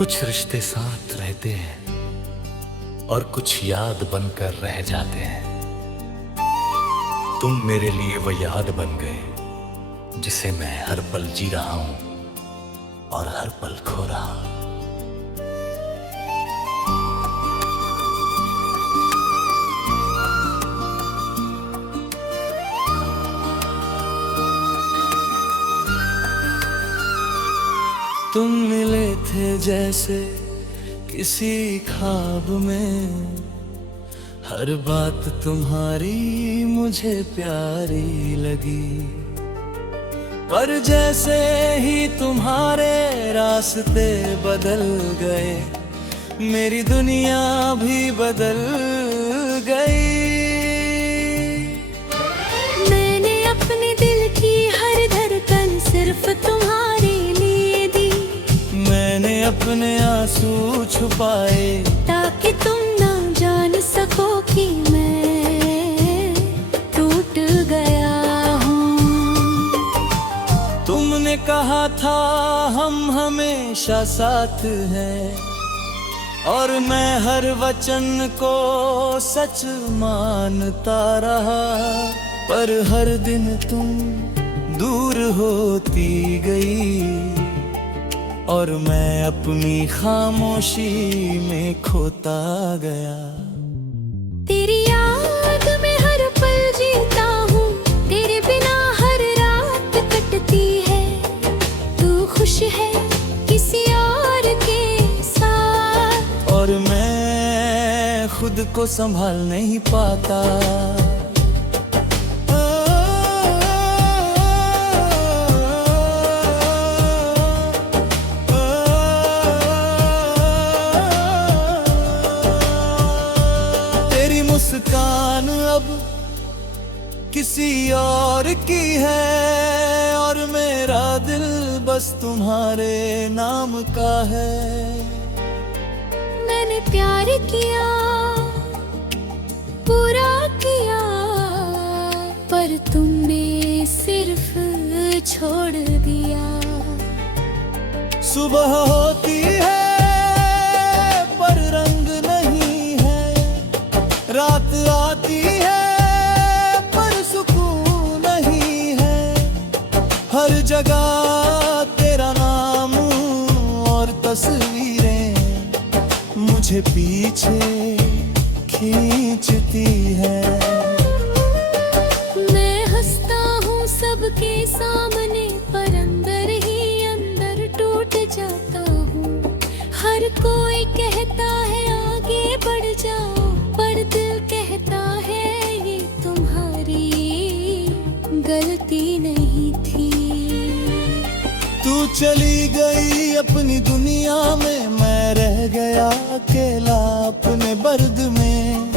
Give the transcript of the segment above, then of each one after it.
कुछ रिश्ते साथ रहते हैं और कुछ याद बनकर रह जाते हैं। तुम मेरे लिए वो याद बन गए जिसे मैं हर पल जी रहा हूं और हर पल खो रहा हूं। तुम मिले थे जैसे किसी ख्वाब में, हर बात तुम्हारी मुझे प्यारी लगी। पर जैसे ही तुम्हारे रास्ते बदल गए, मेरी दुनिया भी बदल गई। मैंने अपने दिल की हर धड़कन सिर्फ तुम्हारे लिए दी। मैंने अपने आंसू छुपाए ताकि तुम ना जान सको कि मैं टूट गया हूँ। तुमने कहा था हम हमेशा साथ हैं, और मैं हर वचन को सच मानता रहा। पर हर दिन तुम दूर होती गई और मैं अपनी खामोशी में खोता गया। तेरी याद में हर पल जीता हूँ, तेरे बिना हर रात कटती है। तू खुश है किसी और के साथ, और मैं खुद को संभाल नहीं पाता। मुस्कान अब किसी और की है, और मेरा दिल बस तुम्हारे नाम का है। मैंने प्यार किया, पूरा किया, पर तुमने सिर्फ छोड़ दिया। सुबह होती है पर रंग नहीं है, रात आती है पर सुकून नहीं है। हर जगह तेरा नाम और तस्वीरें मुझे पीछे खींचती है। मैं हंसता हूँ सबके सामने, पर अंदर ही अंदर टूट जाता हूँ। हर कोई कहता है आगे बढ़ जाओ, पर दिल कहता है ये तुम्हारी गलती नहीं थी। तू चली गई अपनी दुनिया में, मैं रह गया अकेला अपने बर्द में।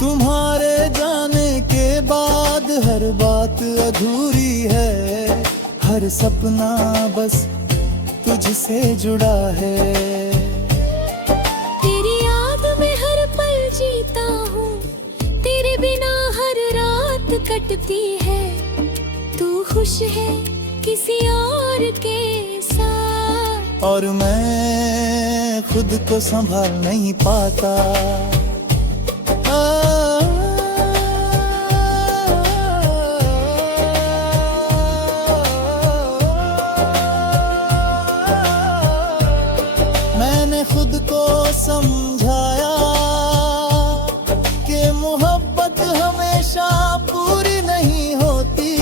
तुम्हारे जाने के बाद हर बात अधूरी है, हर सपना बस तुझसे जुड़ा है। तेरी याद में हर पल जीता हूँ, तेरे बिना हर रात कटती है। तू खुश है किसी और के साथ, और मैं खुद को संभाल नहीं पाता। मैंने खुद को समझाया कि मोहब्बत हमेशा पूरी नहीं होती,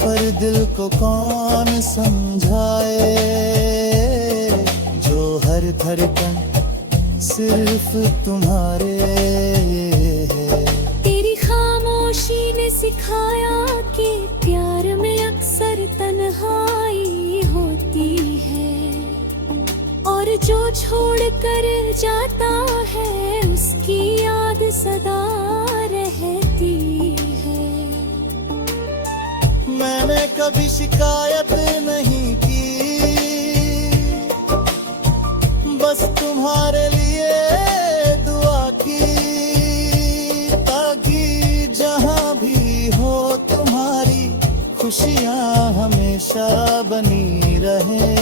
पर दिल को कौन समझाए जो हर धड़कन सिर्फ तुम्हारे है। तेरी खामोशी ने सिखाया कि प्यार में अक्सर तन्हाई होती है, और जो छोड़ कर जाता है उसकी याद सदा रहती है। मैंने कभी शिकायत नहीं की, बस तुम्हारे लिए दुआ की, ताकि जहां भी हो तुम्हारी खुशियां हमेशा बनी रहे।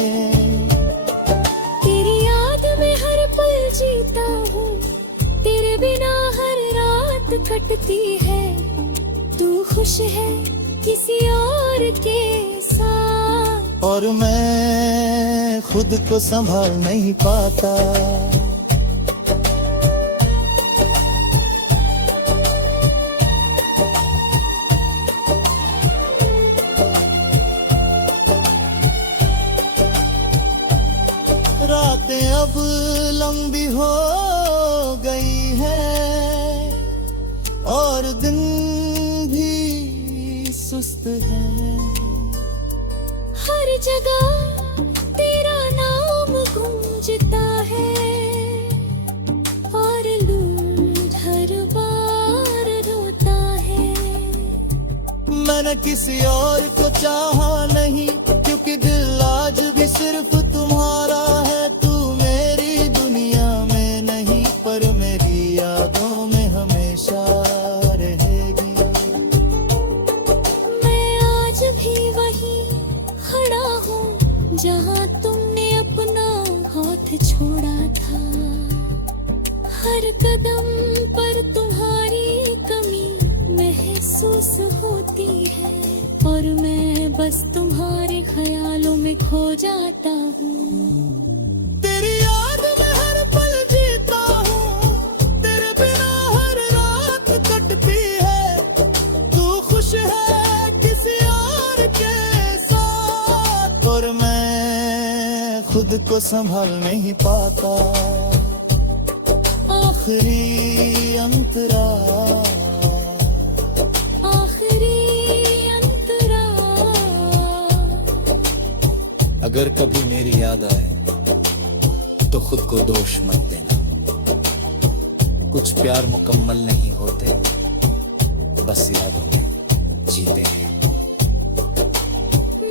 कटती है, तू खुश है किसी और के साथ। और मैं खुद को संभाल नहीं पाता। रातें अब लंबी हो गई है और दिन भी सुस्त है। हर जगह तेरा नाम गूंजता है और लूट हर बार रोता है। मैंने किसी और को चाहा नहीं, क्योंकि दिल आज भी सिर्फ तुम्हारा है। तू मेरी दुनिया में नहीं, पर मेरी यादों में हमेशा रहेगी। मैं आज भी वहीं खड़ा हूँ जहाँ तुमने अपना हाथ छोड़ा था। हर कदम पर तुम्हारी कमी महसूस होती है और मैं बस तुम्हारे ख्यालों में खो जाता हूँ। तेरी याद में हर पल जीता हूँ, तेरे बिना हर रात कटती है। तू खुश है किसी और के साथ और मैं खुद को संभाल नहीं पाता। आखिरी अंतरा, अगर कभी मेरी याद आए तो खुद को दोष मत देना। कुछ प्यार मुकम्मल नहीं होते, बस यादों में जीते हैं।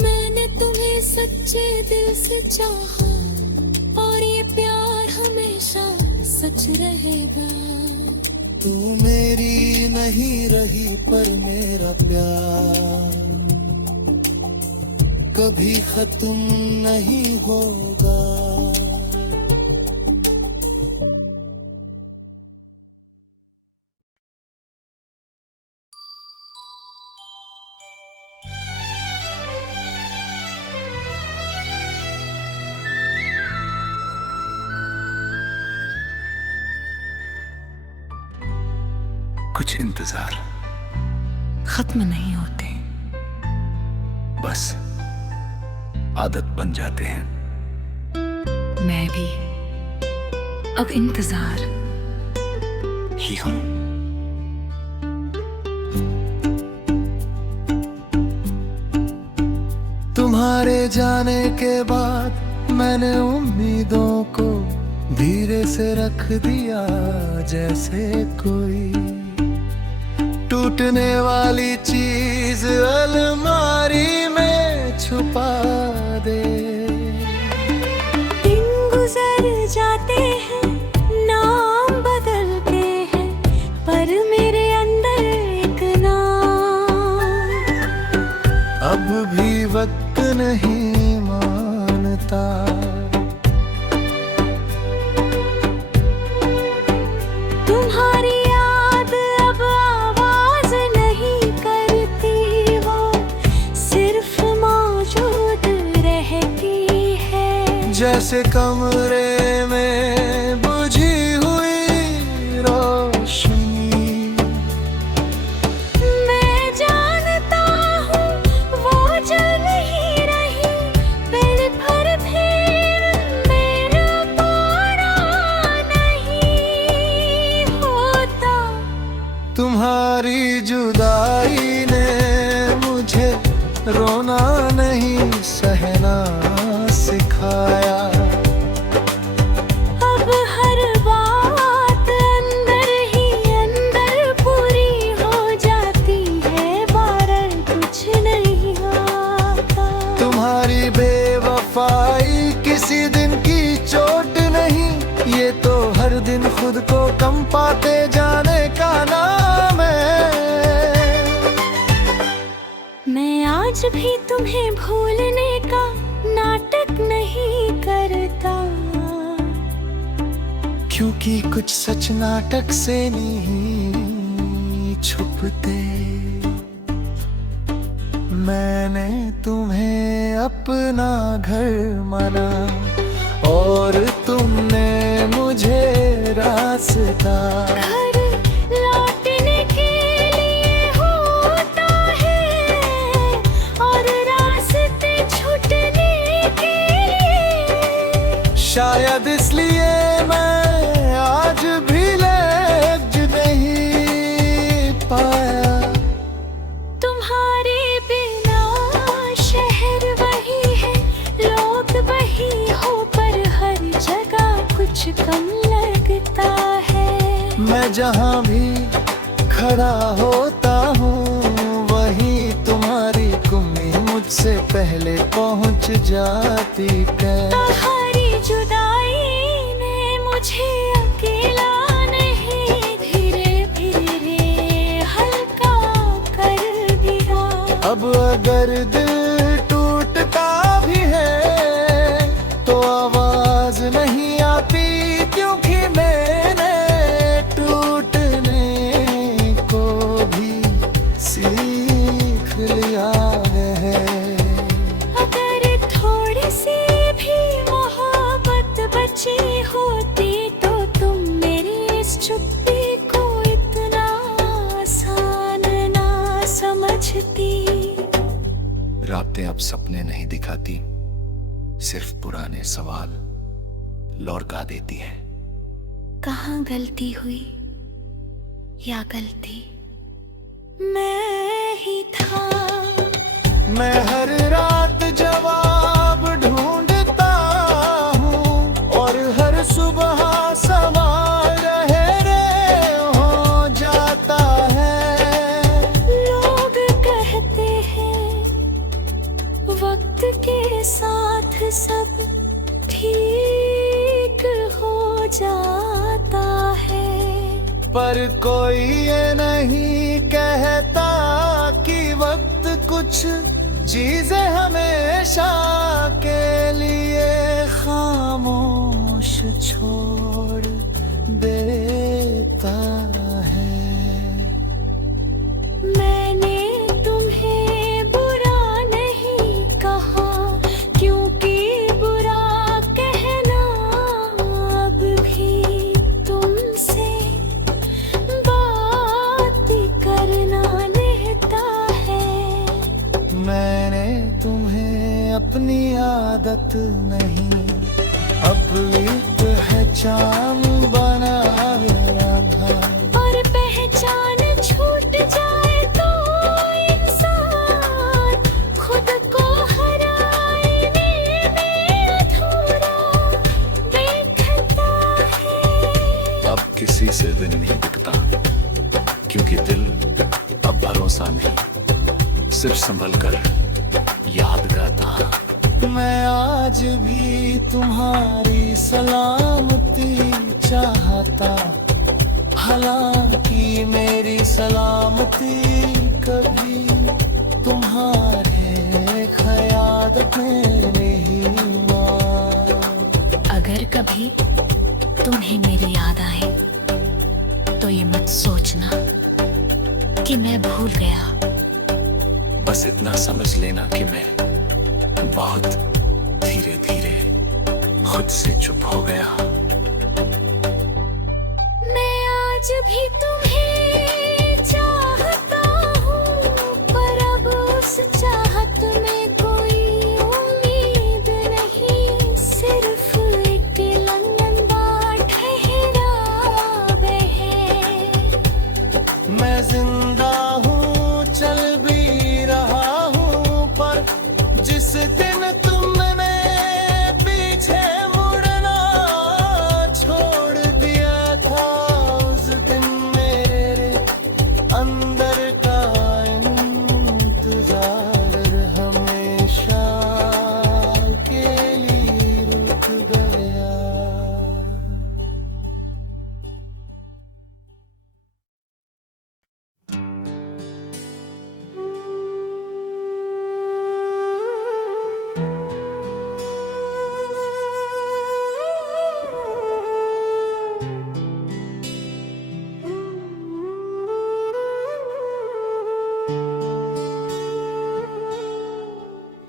मैंने तुम्हें सच्चे दिल से चाहा और ये प्यार हमेशा सच रहेगा। तू मेरी नहीं रही पर मेरा प्यार कभी खत्म नहीं होगा। कुछ इंतजार खत्म नहीं होते, बस आदत बन जाते हैं। मैं भी अब इंतजार ही हूं। तुम्हारे जाने के बाद मैंने उम्मीदों को धीरे से रख दिया, जैसे कोई टूटने वाली चीज अलमारी में छुपा दे। दिन गुजर जाते हैं, नाम बदलते हैं, पर मेरे अंदर एक नाम अब भी वक्त नहीं मानता। तुम्हारी याद अब आवाज नहीं करती, वो सिर्फ मौजूद रहती है। जैसे कमरे में बुझी हुई रोशनी। मैं जानता हूँ वो जल नहीं रही, फिर भर भी मेरा पारा नहीं होता। तुम्हारी जुदाई ने मुझे रोना नहीं सहना सिखाया। अब हर बात अंदर ही अंदर पूरी हो जाती है, बाहर कुछ नहीं आता। तुम्हारी बेवफाई किसी दिन की चोट नहीं, ये तो हर दिन खुद को कम पाते जाने का नाम है। मैं आज भी तुम्हें भूलने का नाटक नहीं करता, क्योंकि कुछ सच नाटक से नहीं छुपते मैंने तुम्हें अपना घर माना और तुमने मुझे रास्ता। घर लौटने के लिए होता है और रास्ते छूटने के लिए। शायद इसलिए मैं आज भी लग नहीं पाया। तुम्हारे बिना शहर वही है, लोग वही हो, पर हर जगह कुछ कम लगता है। मैं जहाँ भी खड़ा होता हूँ वहीं तुम्हारी कुम्मी मुझसे पहले पहुँच जाती है। तुम्हारी जुदाई ने मुझे अकेला नहीं धीरे धीरे हल्का कर दिया। अब अगर दिल टूटता भी है तो आवाज नहीं आती, क्योंकि मैंने टूटने को भी सीख लिया है। अगर थोड़ी सी भी मोहब्बत बची होती तो तुम मेरी इस चुप्पी को इतना आसान ना समझती। रातें अब सपने नहीं दिखाती, सिर्फ पुराने सवाल लौटका देती हैं। कहाँ गलती हुई या गलती मैं ही था। मैं हर रात जवाब ढूंढता हूँ और हर सुबह सवाल रहे हो जाता है। लोग कहते हैं वक्त के साथ सब ठीक हो जाता है, पर कोई ये नहीं कहता कि वक्त कुछ चीजें हमेशा के लिए खामोश छोड़ देता है। मैंने तुम्हें बुरा नहीं कहा, क्योंकि बुरा कहना अब भी तुमसे बात करना लेता है। मैंने तुम्हें अपनी आदत नहीं अपनी पहचान बनाया था। और पहचान छूट जाए तो इंसान खुद को हराने में अधूरा देखता है। अब किसी से दिल नहीं दिखता, क्योंकि दिल अब भरोसा नहीं, सिर्फ संभल कर याद करता। मैं आज भी तुम्हारी सलामती चाहता, हालांकि मेरी सलामती कभी तुम्हारे ख्याल में नहीं मार। अगर कभी तुम्हें मेरी याद आए तो ये मत सोचना कि मैं भूल गया। बस इतना समझ लेना कि मैं बहुत धीरे धीरे खुद से चुप हो गया। मैं आज भी तुम्हें चाहता हूँ, पर अब उस चाहत में कोई उम्मीद नहीं, सिर्फ एक लंबा ठहराव है। मैं जिंदा हूँ, चल भी रहा हूँ, पर जिस दिन तुमने पीछे मुड़ना छोड़ दिया था, उस दिन मेरे अंदर का इंतजार हमेशा के लिए रुक गया।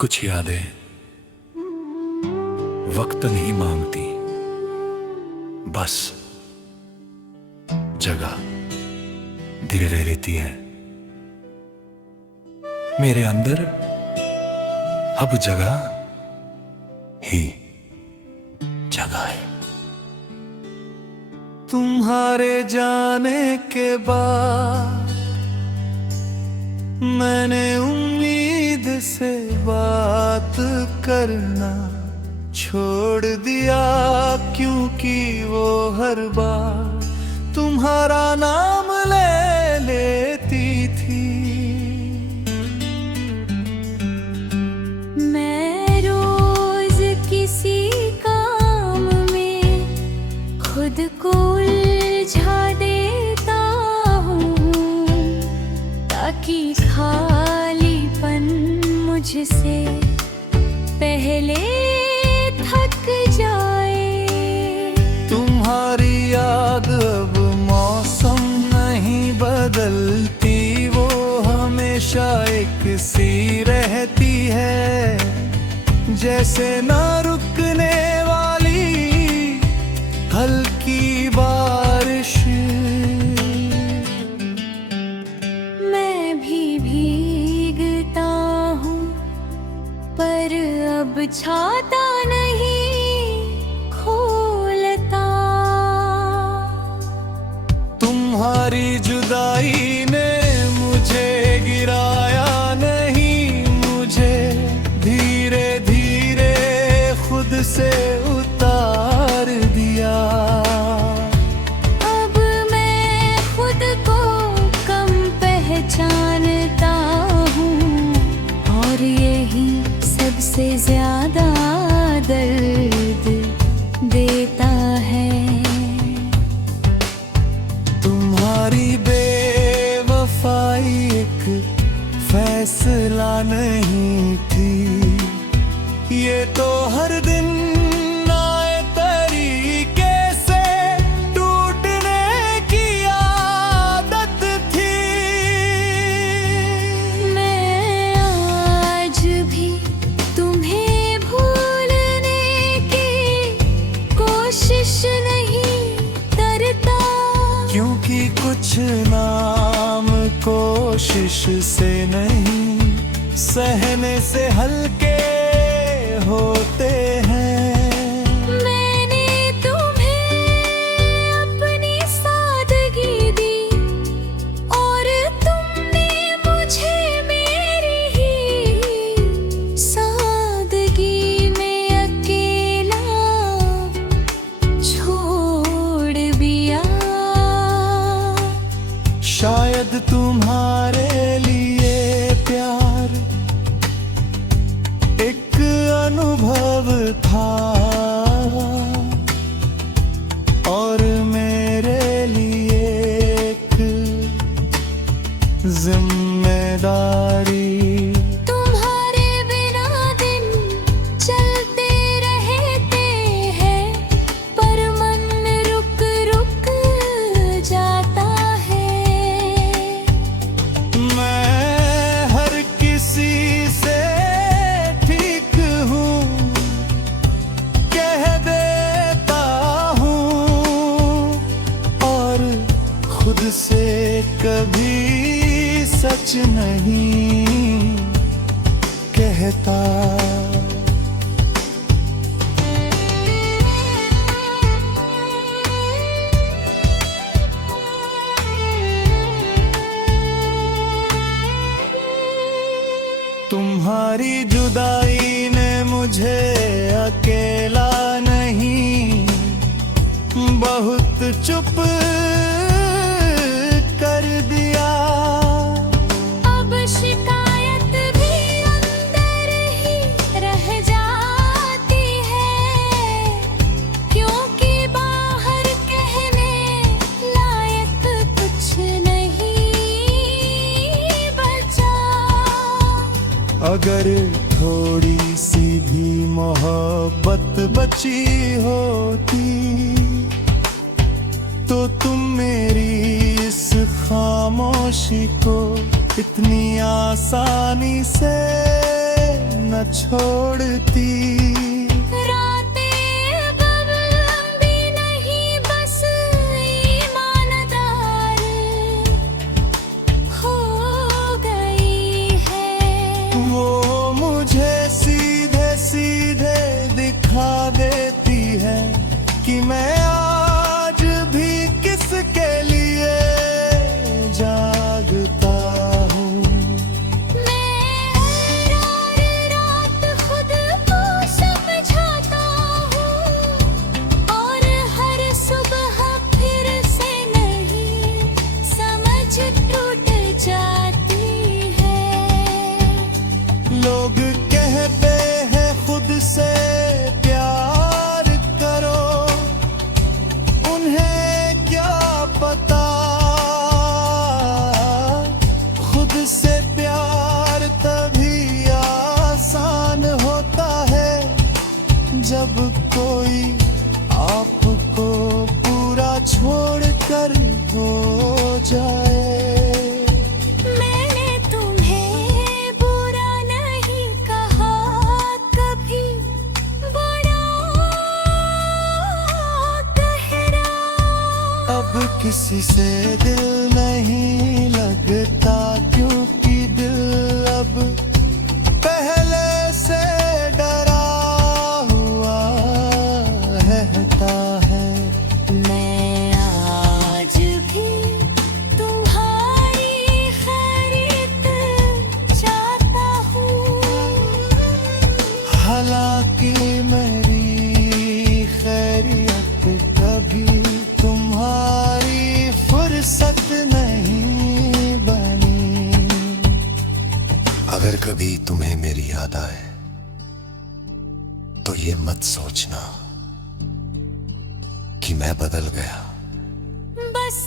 कुछ यादें वक्त नहीं मांगती, बस जगह धीरे रहती है। मेरे अंदर अब जगह ही जगह है। तुम्हारे जाने के बाद मैंने उम्मीद से बात करना छोड़ दिया, क्योंकि वो हर बार तुम्हारा नाम ले लेती थी। मैं रोज किसी काम में खुद को उलझा देता हूँ, ताकि खालीपन मुझसे पहले थक जाए। तुम्हारी याद अब मौसम नहीं बदलती, वो हमेशा एक सी रहती है, जैसे ना रुकने वाली हल्की बारिश। मैं भी भीगता हूँ, पर अब छाता नहीं खोलता। तुम्हारी जुदाई ने मुझे गिराया नहीं, मुझे धीरे धीरे खुद से उतार दिया। अब मैं खुद को कम पहचानता हूँ, और यही सबसे ज्यादा दर्द देता है। तुम्हारी बेवफाई एक फैसला नहीं थी, ये तो हर दिन नए तरीके से टूटने की आदत थी। मैं आज भी तुम्हें भूलने की कोशिश नहीं करता, क्योंकि कुछ नाम कोशिश से नहीं सहने से हल्के होते हैं। मैंने तुम्हें अपनी सादगी दी, और तुमने मुझे मेरी ही सादगी में अकेला छोड़ दिया। शायद तुम्हारे लिए प्यार एक अनुभव था, और मेरे लिए एक जिम्मेदारी। तुम्हारे बिना दिन चलते रहते हैं, पर मन रुक रुक जाता है। मैं हर किसी से ठीक हूँ कह देता हूँ, और खुद से कभी सच नहीं कहता। तुम्हारी जुदाई ने मुझे अकेला नहीं, बहुत चुप कर दिया। अब शिकायत भी अंदर ही रह जाती है, क्योंकि बाहर कहने लायक कुछ नहीं बचा। अगर थोड़ी सी भी मोहब्बत बची होती, तो तुम मेरी इस खामोशी को इतनी आसानी से न छोड़ती। रातें अब लंबी नहीं बस ईमानदार हो गई है। वो मुझे सीधे सीधे दिखा देती है कि मैं आज भी किसके लिए जागता हूँ। मैं हर रात खुद को समझाता हूँ और हर सुबह फिर से नहीं समझ टूट जाती है। लोग कहते हैं खुद से प्यार करो, उन्हें क्या पता खुद से प्यार तभी आसान होता है जब कोई आपको पूरा छोड़कर हो जाए। मैंने तुम्हें बुरा नहीं कहा कभी, बड़ा गहरा अब किसी से दिल नहीं लगता, क्योंकि दिल अब पहले से डरा हुआ रहता है। मैं आज भी तुम्हारी खैरियत चाहता हूँ। हालांकि मेरी खैरियत कभी तुम्हारी फुर्सत नहीं बनी। अगर कभी तुम्हें मेरी याद आए तो ये मत सोचना कि मैं बदल गया। बस